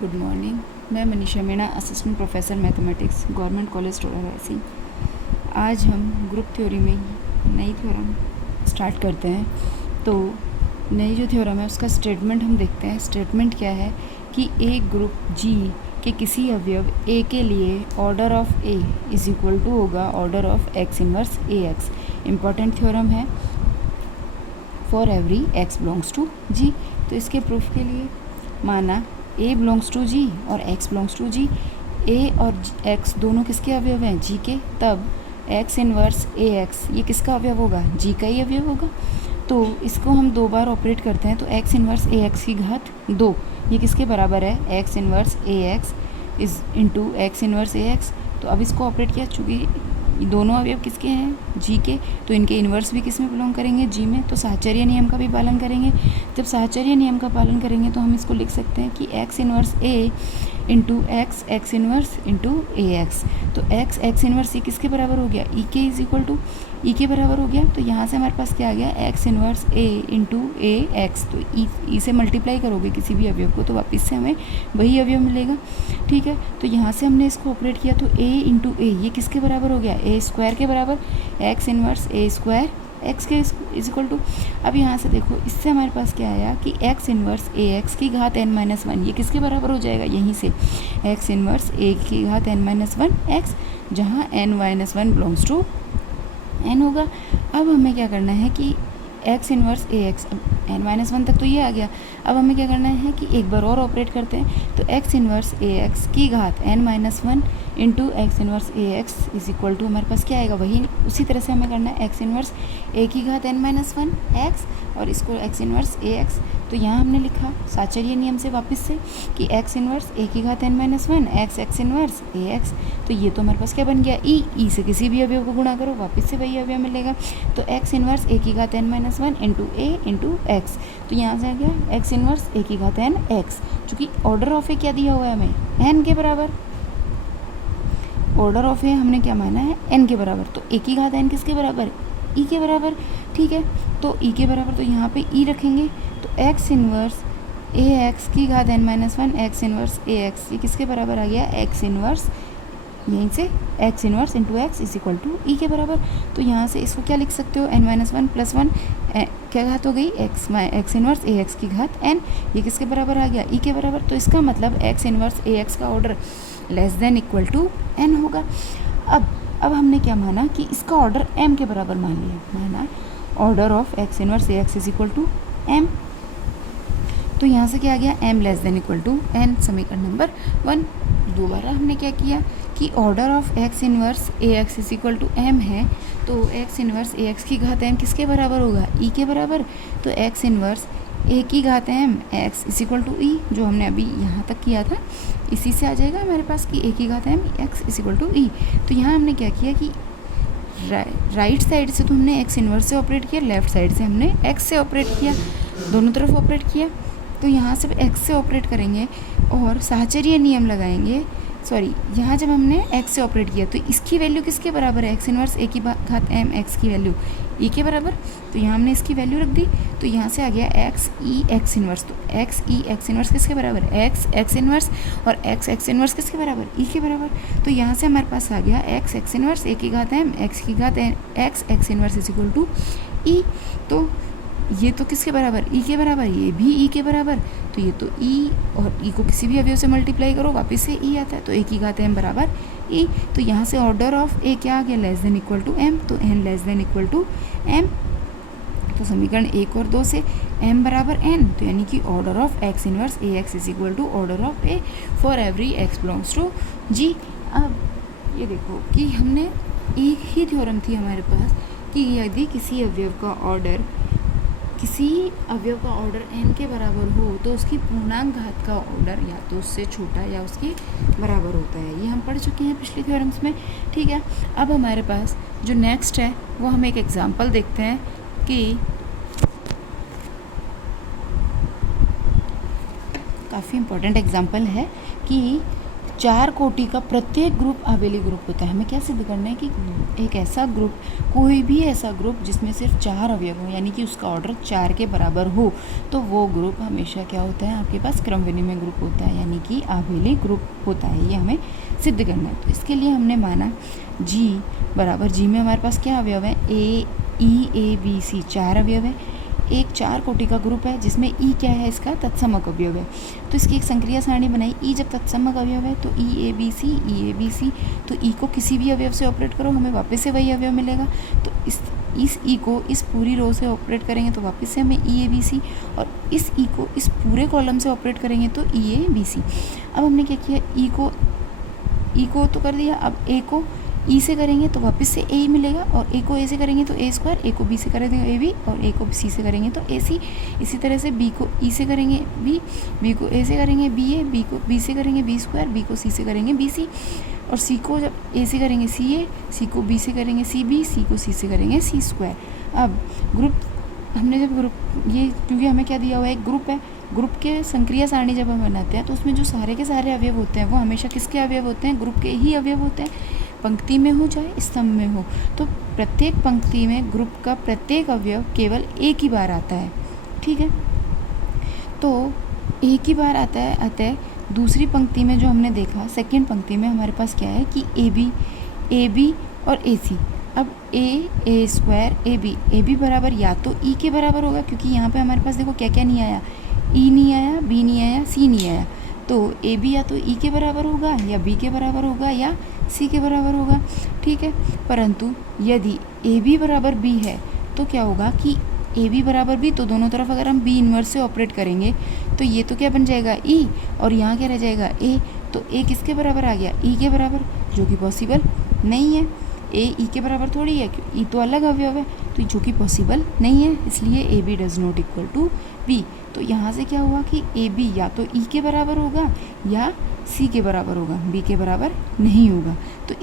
Good morning. मैं Manisha Meena, assistant professor mathematics, government college Todawasi. आज हम ग्रुप थ्योरी में नई थ्योरम स्टार्ट करते हैं। तो नई जो थ्योरम है उसका स्टेटमेंट हम देखते हैं। स्टेटमेंट क्या है कि एक ग्रुप जी के किसी अवयव ए के लिए order of A is equal to होगा order of x inverse A x. Important theorem है for every x belongs to G. तो इसके प्रूफ के लिए माना ए बिलोंग्स टू जी और एक्स बिलोंग्स टू जी, ए और एक्स दोनों किसके अवयव हैं? जी के। तब एक्स इनवर्स ए एक्स ये किसका अवयव होगा? जी का ही अवयव होगा। तो इसको हम दो बार ऑपरेट करते हैं, तो एक्स इनवर्स ए एक्स की घात 2 ये किसके बराबर है? X inverse A x is into x inverse A x. तो अब इसको ऑपरेट किया, चूँकि दोनों अवयव किसके हैं? जी के, तो इनके इन्वर्स भी किस में बिलोंग करेंगे? जी में। तो साहचर्य नियम का भी पालन करेंगे। जब साहचर्य नियम का पालन करेंगे तो हम इसको लिख सकते हैं कि x inverse A into x x inverse into A x. तो एक्स एक्स इनवर्स ये किसके बराबर हो गया? ई के इज इक्वल टू ई के बराबर हो गया। तो यहाँ से हमारे पास क्या आ गया? X inverse A into A x. तो ई से मल्टीप्लाई करोगे किसी भी अवयव को तो वापस से हमें वही अवयव मिलेगा। ठीक है, तो यहाँ से हमने इसको ऑपरेट किया तो ए इंटू ए ये किसके बराबर हो गया? ए स्क्वायर के बराबर। एक्स इनवर्स ए स्क्वायर एक्स के इज इक्वल टू। अब यहाँ से देखो, इससे हमारे पास क्या आया कि एक्स इनवर्स ए एक्स की घात n माइनस वन ये किसके बराबर हो जाएगा? यहीं से एक्स इनवर्स ए की घात n माइनस वन एक्स, जहाँ n minus one belongs to n होगा। अब हमें क्या करना है कि x inverse A x, n minus one तक तो ये आ गया। अब हमें क्या करना है कि एक बार और ऑपरेट करते हैं, तो एक्स इनवर्स ए एक्स की घात n minus one into x inverse A x is equal to हमारे पास क्या आएगा? वही उसी तरह से हमें करना है एक्स इनवर्स ए की घात n माइनस वन एक्स और इसको एक्स इनवर्स ए एक्स। तो यहाँ हमने लिखा साहचर्य नियम से वापस से कि एक्स इनवर्स ए की घात n minus one x x inverse A x. तो ये तो हमारे पास क्या बन गया? ई से किसी भी अवयव को गुणा करो वापस से वही अवयव मिलेगा। तो एक्स इनवर्स ए की घात n माइनस वन इंटू ए इंटू एक्स। तो यहाँ से आ गया एक्स इनवर्स ए की घात n एक्स, चूँकि ऑर्डर ऑफ ए क्या दिया हुआ है हमें? n के बराबर। ऑर्डर ऑफ ए हमने क्या माना है? n के बराबर। तो ए की घात n किसके बराबर? ई के बराबर। ठीक है, तो ई के बराबर तो यहाँ पे ई रखेंगे। तो एक्स इनवर्स ए एक्स की घात n minus one x inverse A x ये किसके बराबर आ गया? एक्स इनवर्स, यहीं से x inverse into x is equal to e के बराबर। तो यहाँ से इसको क्या लिख सकते हो? n minus one plus one क्या घात हो गई? एक्स इनवर्स ए एक्स की घात n ये किसके बराबर आ गया? ई के बराबर। तो इसका मतलब एक्स इनवर्स ए एक्स का order less than equal to n होगा। अब हमने क्या माना कि इसका ऑर्डर m के बराबर मान लिया। माना order of x inverse A x is equal to m। तो यहाँ से क्या आ गया? m less than equal to n, समीकरण नंबर 1। दोबारा हमने क्या किया कि order of x inverse A x is equal to m है, तो एक्स इनवर्स ए एक्स की घात m किसके बराबर होगा? ई के बराबर। तो एक्स इनवर्स ए की घात m x is equal to e, जो हमने अभी यहाँ तक किया था इसी से आ जाएगा हमारे पास कि ए की घात m x is equal to e. तो यहाँ हमने क्या किया कि राइट साइड से तो हमने एक्स इनवर्स से ऑपरेट किया, लेफ्ट साइड से हमने एक्स से ऑपरेट किया, दोनों तरफ ऑपरेट किया। तो यहाँ से एक्स से ऑपरेट करेंगे और साहचर्य नियम लगाएंगे। सॉरी, यहाँ जब हमने एक्स से ऑपरेट किया तो इसकी वैल्यू किसके बराबर है? एक्स इनवर्स ए की घात m एक्स की वैल्यू ई के बराबर। तो यहाँ हमने इसकी वैल्यू रख दी, तो यहाँ से आ गया एक्स ई एक्स इनवर्स। तो एक्स ई एक्स इनवर्स किसके बराबर? एक्स एक्स इनवर्स, और एक्स एक्स इनवर्स किसके बराबर? ई के बराबर। तो यहाँ से हमारे पास आ गया एक्स एक्स इनवर्स ए की घात m एक्स की घात x x inverse is equal to e. तो ये तो किसके बराबर? ई के बराबर, ये भी ई के बराबर। तो ये तो ई और ई को किसी भी अवयव से मल्टीप्लाई करो वापस से ई आता है, तो ए की घात m बराबर ई। तो यहाँ से ऑर्डर ऑफ ए क्या आ गया? Less than equal to m, तो n less than equal to m। तो समीकरण 1 और 2 से m बराबर n, तो यानी कि order of x inverse A x is equal to order of A for every x belongs to G. अब ये देखो कि हमने एक ही थ्योरम थी हमारे पास कि यदि किसी अवयव का ऑर्डर n के बराबर हो तो उसकी पूर्णांक घात का ऑर्डर या तो उससे छोटा या उसके बराबर होता है। ये हम पढ़ चुके हैं पिछले थ्योरम्स में। ठीक है, अब हमारे पास जो नेक्स्ट है वो हम एक एग्जांपल देखते हैं कि काफ़ी इम्पोर्टेंट एग्जांपल है कि 4 कोटि का प्रत्येक ग्रुप आबेली ग्रुप होता है। हमें क्या सिद्ध करना है कि एक ऐसा ग्रुप, कोई भी ऐसा ग्रुप जिसमें सिर्फ 4 अवयव हो, यानी कि उसका ऑर्डर 4 के बराबर हो, तो वो ग्रुप हमेशा क्या होता है, आपके पास क्रम विनिमय ग्रुप होता है, यानी कि आबेली ग्रुप होता है। ये हमें सिद्ध करना है। तो इसके लिए हमने माना जी बराबर, जी में हमारे पास क्या अवयव है, ए बी 4 अवयव है। एक 4 कोटि का ग्रुप है जिसमें ई क्या है, इसका तत्समक अवयव है। तो इसकी एक संक्रिया सारणी बनाई। ई जब तत्समक अवयव है तो ई ए बी सी, तो ई को किसी भी अवयव से ऑपरेट करो, हमें वापस से वही अवयव मिलेगा। तो इस ई को इस पूरी रो से ऑपरेट करेंगे तो वापस से हमें ई ए बी सी, और इस ई को इस पूरे कॉलम से ऑपरेट करेंगे तो ई ए बी सी। अब हमने क्या किया, ई को तो कर दिया, अब ए को ई से करेंगे तो वापस से ए ही मिलेगा, और ए को ए से करेंगे तो ए स्क्वायर, ए को बी से करेंगे ए बी, और ए को सी से करेंगे तो ए सी। इसी तरह से बी को ई से करेंगे बी को ए से करेंगे बी ए, बी को बी से करेंगे बी स्क्वायर, बी को सी से करेंगे बी सी, और सी को जब ए से करेंगे सी ए, सी को बी से करेंगे सी बी, सी को सी से करेंगे सी स्क्वायर। अब ग्रुप हमने जब ग्रुप ये, क्योंकि हमें क्या दिया हुआ है, एक ग्रुप है, ग्रुप के संक्रिया सारणी जब हम बनाते हैं तो उसमें जो सारे के सारे अवयव होते हैं वो हमेशा किसके अवयव होते हैं, ग्रुप के ही अवयव होते हैं, पंक्ति में हो चाहे स्तंभ में हो। तो प्रत्येक पंक्ति में ग्रुप का प्रत्येक अवयव केवल एक ही बार आता है, ठीक है। तो एक ही बार आता है, अतः दूसरी पंक्ति में जो हमने देखा, सेकंड पंक्ति में हमारे पास क्या है कि ए बी और ए सी। अब ए स्क्वायर ए बी बराबर या तो ई के बराबर होगा, क्योंकि यहाँ पे हमारे पास देखो क्या क्या नहीं आया, ई नहीं आया, बी नहीं आया, सी नहीं आया। तो ए बी या तो ई के बराबर होगा, या बी के बराबर होगा, या सी के बराबर होगा, ठीक है। परंतु यदि ए बी बराबर बी है तो क्या होगा कि ए बी बराबर बी, तो दोनों तरफ अगर हम बी इन्वर्स से ऑपरेट करेंगे तो ये तो क्या बन जाएगा, ई, और यहाँ क्या रह जाएगा, ए। तो ए किसके बराबर आ गया, ई के बराबर, जो कि पॉसिबल नहीं है। ए ई के बराबर थोड़ी है, क्योंकि ई तो अलग अवयव है, तो जो कि पॉसिबल नहीं है, इसलिए A B does not equal to B. तो यहाँ से क्या हुआ कि ए बी या तो ई के बराबर होगा या सी के बराबर होगा, बी के बराबर नहीं होगा। तो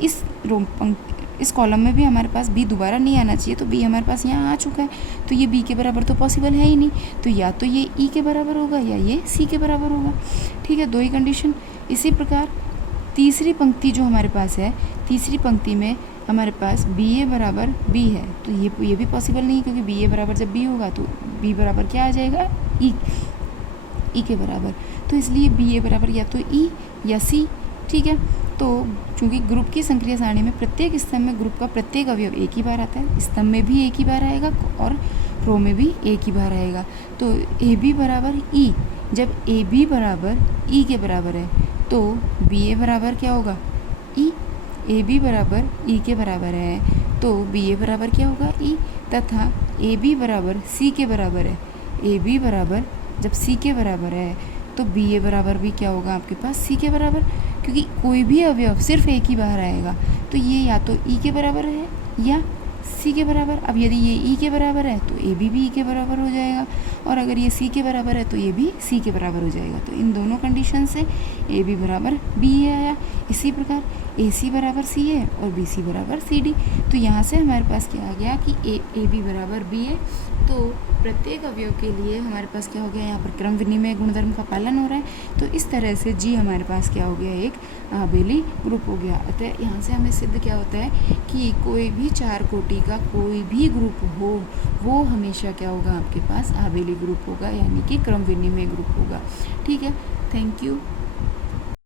इस कॉलम में भी हमारे पास बी दोबारा नहीं आना चाहिए, तो बी हमारे पास यहाँ आ चुका है, तो ये बी के बराबर तो पॉसिबल है ही नहीं, तो या तो ये ई के बराबर होगा या ये सी के बराबर होगा, ठीक है। दो ही कंडीशन। इसी प्रकार तीसरी पंक्ति जो हमारे पास है, तीसरी पंक्ति में हमारे पास बी ए बराबर बी है, तो ये भी पॉसिबल नहीं, क्योंकि बी ए बराबर जब बी होगा तो बी बराबर क्या आ जाएगा, ई के बराबर। तो इसलिए बी ए बराबर या तो ई या सी, ठीक है। तो चूँकि ग्रुप की संक्रिया सारणी में प्रत्येक स्तंभ में ग्रुप का प्रत्येक अवयव एक ही बार आता है, स्तंभ में भी एक ही बार आएगा और रो में भी एक ही बार आएगा। तो ए बी बराबर ई, जब ए बी बराबर ई के बराबर है तो बी ए बराबर क्या होगा, ई। ए बी बराबर ई के बराबर है तो बी ए बराबर क्या होगा, ई। तथा ए बी बराबर सी के बराबर है, ए बी बराबर जब सी के बराबर है तो बी ए बराबर भी क्या होगा आपके पास, सी के बराबर, क्योंकि कोई भी अवयव सिर्फ एक ही बार आएगा, तो ये या तो ई के बराबर है या सी के बराबर। अब यदि ये ई के बराबर है तो ए बी ई के बराबर हो जाएगा, और अगर ये सी के बराबर है तो ये भी सी के बराबर हो जाएगा। तो इन दोनों कंडीशन से ए बी बराबर बी ए आया। इसी प्रकार ए सी बराबर सी ए और बी सी बराबर सी डी। तो यहाँ से हमारे पास क्या आ गया कि ए बी बराबर बी ए। तो प्रत्येक अवयव के लिए हमारे पास क्या हो गया, यहाँ पर क्रम विनिमय गुणधर्म का पालन हो रहा है। तो इस तरह से जी हमारे पास क्या हो गया, एक आबेली ग्रुप हो गया। अतः यहाँ से हमें सिद्ध क्या होता है कि कोई भी 4 कोटि का कोई भी ग्रुप हो वो हमेशा क्या होगा, आपके पास आबेली ग्रुप होगा, यानी कि क्रम विनिमय ग्रुप होगा, ठीक है। Thank you.